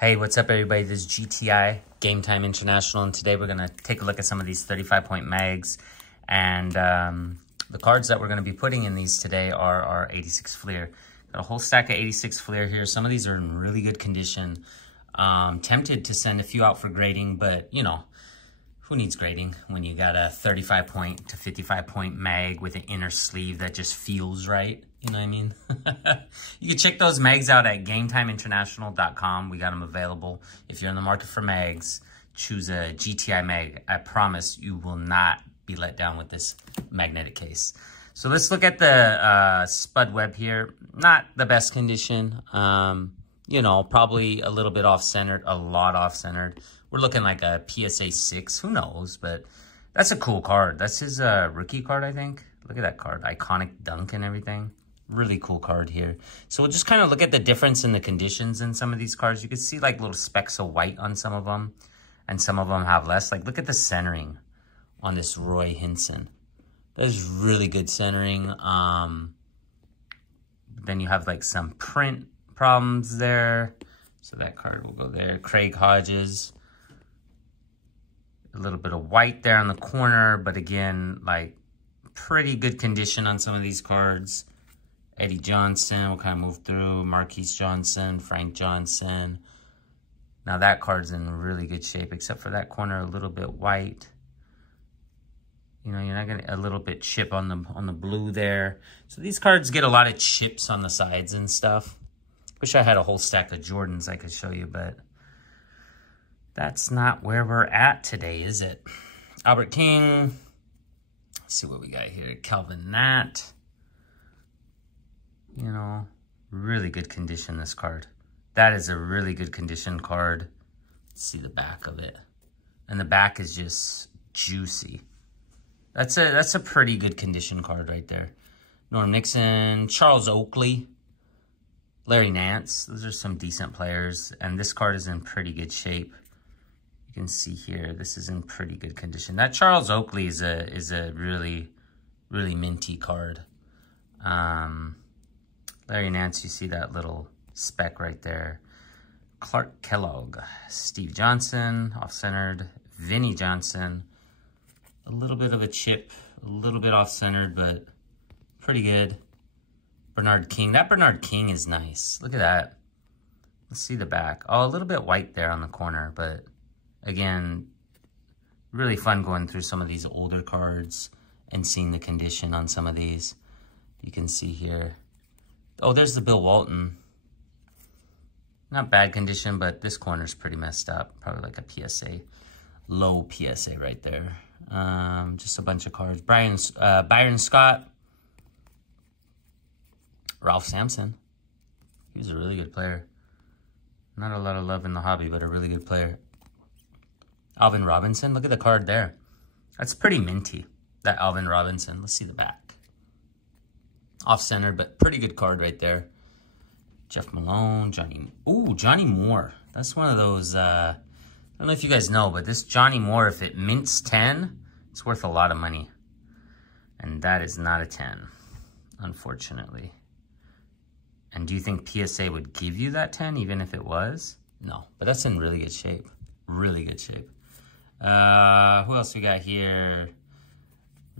Hey, what's up everybody? This is GTI, Game Time International, and today we're going to take a look at some of these 35-point mags. And the cards that we're going to be putting in these today are our 86 Fleer. Got a whole stack of 86 Fleer here. Some of these are in really good condition. Tempted to send a few out for grading, but you know, who needs grading when you got a 35-point to 55-point mag with an inner sleeve that just feels right? You know what I mean? You can check those mags out at GameTimeInternational.com. We got them available. If you're in the market for mags, choose a GTI mag. I promise you will not be let down with this magnetic case. So let's look at the spud web here. Not the best condition. You know, probably a little bit off-centered, a lot off-centered. We're looking like a PSA 6. Who knows? But that's a cool card. That's his rookie card, I think. Look at that card. Iconic dunk and everything. Really cool card here. So we'll just kind of look at the difference in the conditions in some of these cards. You can see like little specks of white on some of them, and some of them have less. Like look at the centering on this Roy Hinson. That is really good centering. Then you have like some print problems there. So that card will go there. Craig Hodges. A little bit of white there on the corner, but again, like pretty good condition on some of these cards. Eddie Johnson, we'll kind of move through. Marquise Johnson, Frank Johnson. Now that card's in really good shape, except for that corner, a little bit white. You know, you're not gonna, a little bit chip on the blue there. So these cards get a lot of chips on the sides and stuff. Wish I had a whole stack of Jordans I could show you, but that's not where we're at today, is it? Albert King. Let's see what we got here. Calvin Nat. You know, really good condition, this card. That is a really good condition card. Let's see the back of it. And the back is just juicy. That's a pretty good condition card right there. Norm Nixon, Charles Oakley, Larry Nance. Those are some decent players. And this card is in pretty good shape. You can see here, this is in pretty good condition. That Charles Oakley is a really, really minty card. Larry Nance, you see that little speck right there. Clark Kellogg, Steve Johnson, off-centered. Vinnie Johnson, a little bit of a chip, a little bit off-centered, but pretty good. Bernard King, that Bernard King is nice. Look at that. Let's see the back. Oh, a little bit white there on the corner, but again, really fun going through some of these older cards and seeing the condition on some of these. You can see here. Oh, there's the Bill Walton. Not bad condition, but this corner's pretty messed up. Probably like a PSA, low PSA right there. Just a bunch of cards. Byron Scott. Ralph Sampson. He was a really good player. Not a lot of love in the hobby, but a really good player. Alvin Robinson. Look at the card there. That's pretty minty, that Alvin Robinson. Let's see the back. Off-centered, but pretty good card right there. Jeff Malone, Johnny Moore. That's one of those, I don't know if you guys know, but this Johnny Moore, if it mints 10, it's worth a lot of money. And that is not a 10, unfortunately. And do you think PSA would give you that 10, even if it was? No, but that's in really good shape. Really good shape. Who else we got here?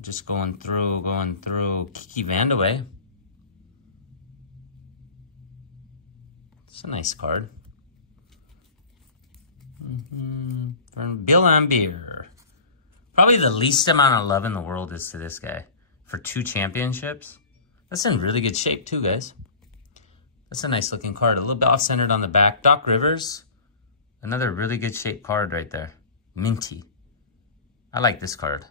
Just going through. Kiki Vandeweghe. It's a nice card. Bill Lambier. Probably the least amount of love in the world is to this guy. For 2 championships. That's in really good shape too, guys. That's a nice looking card. A little bit off-centered on the back. Doc Rivers. Another really good shape card right there. Minty. I like this card.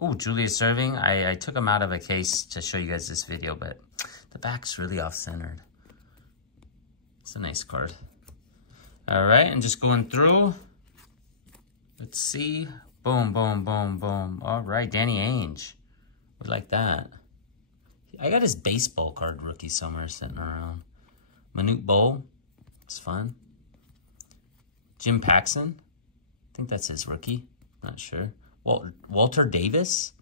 Oh, Julius Erving. I took him out of a case to show you guys this video, but the back's really off-centered. It's a nice card. All right, and just going through. Let's see. Boom, boom, boom, boom. All right, Danny Ainge. We like that. I got his baseball card rookie somewhere sitting around. Manute Bol. It's fun. Jim Paxson. I think that's his rookie. Not sure. Walter Davis.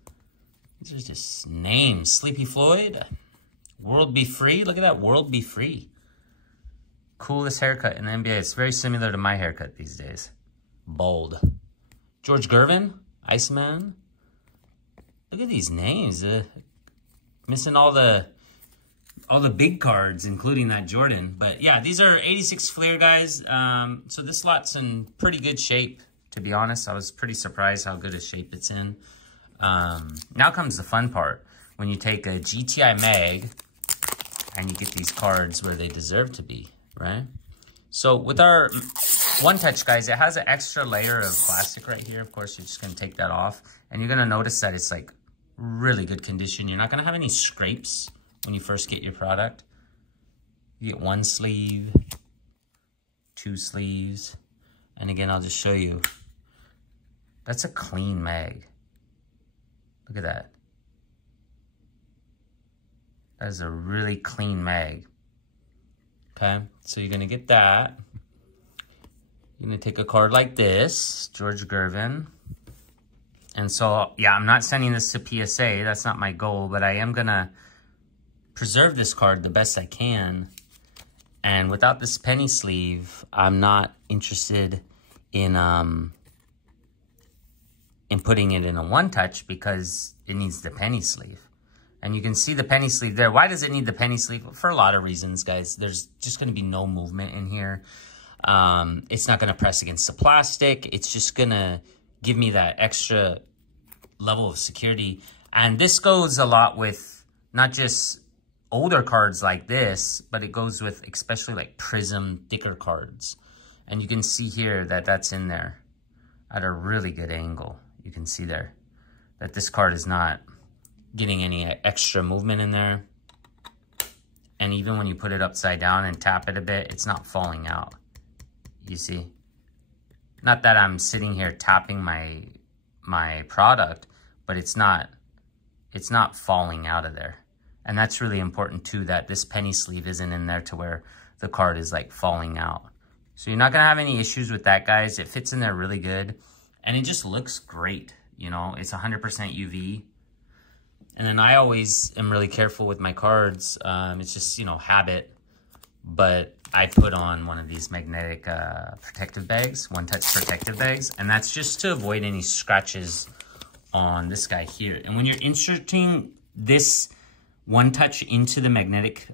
These are just names. Sleepy Floyd. World Be Free. Look at that. World Be Free. Coolest haircut in the NBA. It's very similar to my haircut these days. Bold. George Gervin, Iceman. Look at these names. Missing all the big cards, including that Jordan. But yeah, these are 86 Fleer, guys. So this lot's in pretty good shape, to be honest. I was pretty surprised how good a shape it's in. Now comes the fun part. When you take a GTI mag and you get these cards where they deserve to be, right? So with our One Touch, guys, it has an extra layer of plastic right here. Of course, you're just going to take that off. And you're going to notice that it's like really good condition. You're not going to have any scrapes when you first get your product. You get one sleeve, two sleeves. And again, I'll just show you. That's a clean mag. Look at that. That is a really clean mag. Okay, so you're going to get that. You're going to take a card like this, George Gervin. And so, yeah, I'm not sending this to PSA. That's not my goal, but I am going to preserve this card the best I can. And without this penny sleeve, I'm not interested in putting it in a One Touch because it needs the penny sleeve. And you can see the penny sleeve there. Why does it need the penny sleeve? For a lot of reasons, guys. There's just going to be no movement in here. It's not going to press against the plastic. It's just going to give me that extra level of security. And this goes a lot with not just older cards like this, but it goes with especially like Prism thicker cards. And you can see here that that's in there at a really good angle. You can see there that this card is not getting any extra movement in there. And even when you put it upside down and tap it a bit, it's not falling out. You see? Not that I'm sitting here tapping my product, but it's not falling out of there. And that's really important too, that this penny sleeve isn't in there to where the card is like falling out. So you're not gonna have any issues with that, guys. It fits in there really good. And it just looks great. You know, it's 100% UV. And then I always am really careful with my cards. It's just, you know, habit. But I put on one of these magnetic protective bags, One Touch protective bags. And that's just to avoid any scratches on this guy here. And when you're inserting this One Touch into the magnetic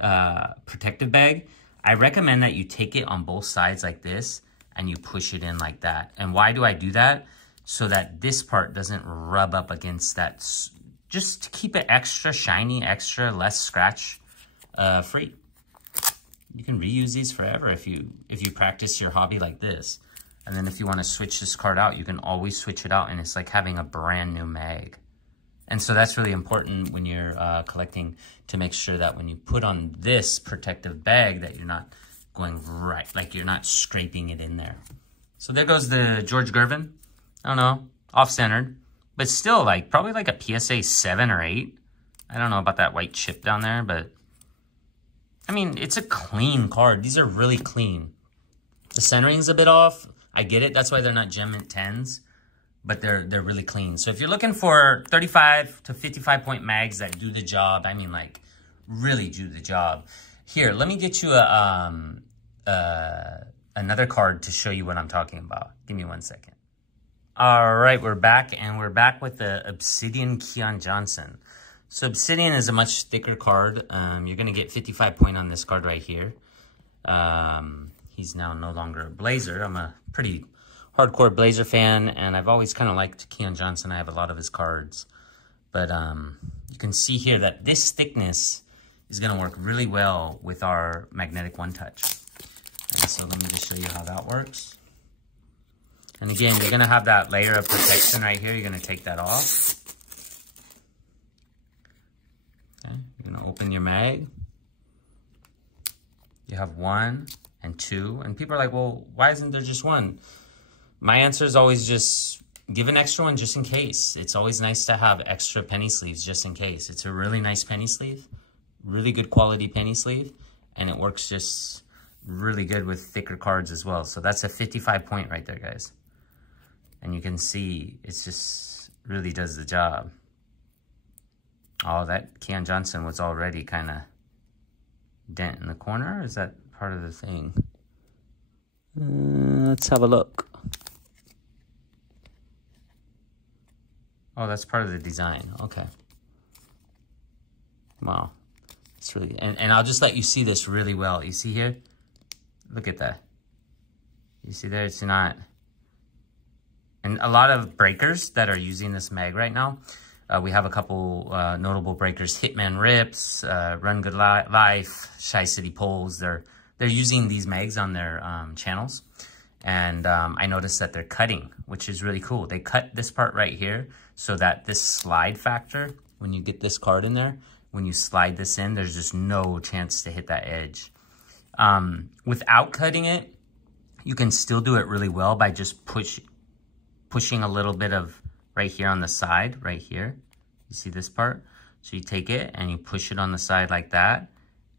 protective bag, I recommend that you take it on both sides like this and you push it in like that. And why do I do that? So that this part doesn't rub up against that, just to keep it extra shiny, extra less scratch free. You can reuse these forever if you practice your hobby like this. And then if you want to switch this card out, you can always switch it out, and it's like having a brand new mag. And so that's really important when you're collecting, to make sure that when you put on this protective bag that you're not going right, like you're not scraping it in there. So there goes the George Gervin. I don't know, off-centered, but still like probably like a PSA 7 or 8. I don't know about that white chip down there, but I mean, it's a clean card. These are really clean. The centering's a bit off. I get it. That's why they're not Gem Mint 10s, but they're really clean. So if you're looking for 35 to 55 point mags that do the job, I mean like really do the job. Here, let me get you another card to show you what I'm talking about. Give me 1 second. All right, we're back, and we're back with the Obsidian Keon Johnson. So Obsidian is a much thicker card. You're going to get 55 point on this card right here. He's now no longer a Blazer. I'm a pretty hardcore Blazer fan, and I've always kind of liked Keon Johnson. I have a lot of his cards. But you can see here that this thickness is going to work really well with our magnetic One Touch. And so let me just show you how that works. And again, you're going to have that layer of protection right here. You're going to take that off. Okay, you're going to open your mag. You have 1 and 2. And people are like, well, why isn't there just 1? My answer is always just give an extra one just in case. It's always nice to have extra penny sleeves just in case. It's a really nice penny sleeve. Really good quality penny sleeve. And it works just really good with thicker cards as well. So that's a 55 point right there, guys. And you can see it's just really does the job. Oh, that Keon Johnson was already kind of dent in the corner. Is that part of the thing? Let's have a look. Oh, that's part of the design. Okay. Wow. It's really, and I'll just let you see this really well. You see here? Look at that. You see there? It's not. And a lot of breakers that are using this mag right now, we have a couple notable breakers, Hitman Rips, Run Good Life, Shy City Poles. They're using these mags on their channels. And I noticed that they're cutting, which is really cool. They cut this part right here so that this slide factor, when you get this card in there, when you slide this in, there's just no chance to hit that edge. Without cutting it, you can still do it really well by just pushing a little bit of right here on the side, right here. You see this part? So you take it and you push it on the side like that,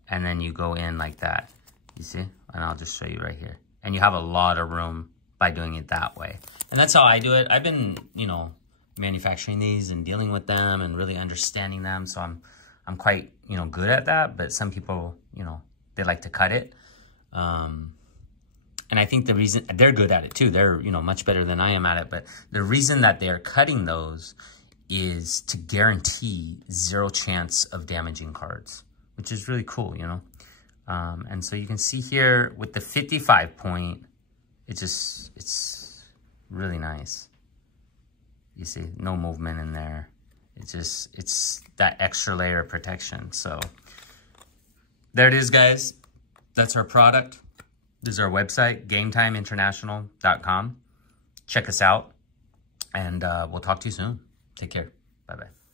and then you go in like that. You see? And I'll just show you right here. And you have a lot of room by doing it that way. And that's how I do it. I've been, you know, manufacturing these and dealing with them and really understanding them. So I'm quite, you know, good at that. But some people, you know, they like to cut it. And I think the reason, they're good at it too. They're, you know, much better than I am at it. But the reason that they're cutting those is to guarantee 0 chance of damaging cards, which is really cool, you know. And so you can see here with the 55 point, it's really nice. You see, no movement in there. It's that extra layer of protection. So there it is, guys. That's our product. This is our website, GameTimeInternational.com. Check us out, and we'll talk to you soon. Take care. Bye-bye.